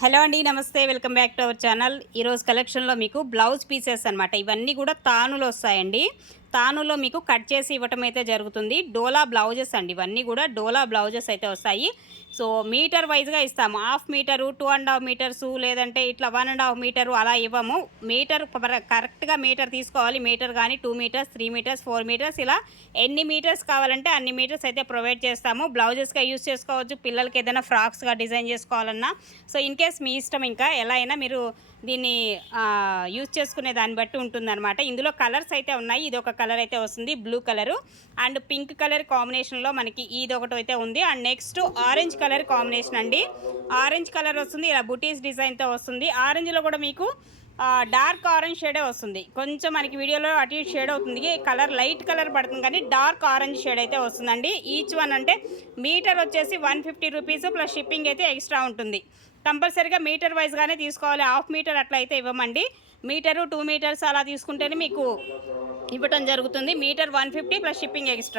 Hello అండి, నమస్తే. Welcome back to our channel. ఈరోజు కలెక్షన్లో మీకు బ్లౌజ్ పీసెస్ అనమాట. ఇవన్నీ కూడా తానులో వస్తాయండి. తానులో మీకు కట్ చేసి ఇవ్వటం అయితే జరుగుతుంది. డోలా బ్లౌజెస్ అండి, ఇవన్నీ కూడా డోలా బ్లౌజెస్ అయితే వస్తాయి. సో మీటర్ వైజ్గా ఇస్తాము. 1/2 మీటరు, 2.5 మీటర్స్, లేదంటే ఇట్లా 1.5 మీటరు అలా ఇవ్వము. మీటర్ కరెక్ట్గా మీటర్ తీసుకోవాలి. మీటర్ కానీ 2 మీటర్స్, 3 మీటర్స్, 4 మీటర్స్, ఇలా ఎన్ని మీటర్స్ కావాలంటే అన్ని మీటర్స్ అయితే ప్రొవైడ్ చేస్తాము. బ్లౌజెస్గా యూస్ చేసుకోవచ్చు. పిల్లలకి ఏదైనా ఫ్రాక్స్గా డిజైన్ చేసుకోవాలన్నా సో ఇన్ కేస్ మీ ఇష్టం, ఇంకా ఎలా అయినా మీరు దీన్ని యూజ్ చేసుకునే దాన్ని బట్టి ఉంటుందన్నమాట. ఇందులో కలర్స్ అయితే ఉన్నాయి. ఇది ఒక కలర్ అయితే వస్తుంది, blue colour and pink colour కాంబినేషన్లో మనకి ఇది ఒకటి అయితే ఉంది. And next orange colour combination అండి. ఆరెంజ్ కలర్ వస్తుంది, ఇలా బుటీస్ డిజైన్తో వస్తుంది. ఆరెంజ్లో కూడా మీకు డార్క్ ఆరెంజ్ షేడే వస్తుంది. కొంచెం మనకి వీడియోలో అటు ఇటు షేడ్ అవుతుంది, కలర్ లైట్ కలర్ పడుతుంది, కానీ డార్క్ ఆరెంజ్ షేడ్ అయితే వస్తుందండి. ఈచ్ వన్ అంటే మీటర్ వచ్చేసి 150 రూపీస్ ప్లస్ షిప్పింగ్ అయితే ఎక్స్ట్రా ఉంటుంది. కంపల్సరీగా మీటర్ వైజ్గానే తీసుకోవాలి. 1/2 మీటర్ అట్లా అయితే ఇవ్వమండి. మీటరు, 2 మీటర్స్ అలా తీసుకుంటేనే మీకు ఇవ్వటం జరుగుతుంది. Metre 150 plus shipping extra.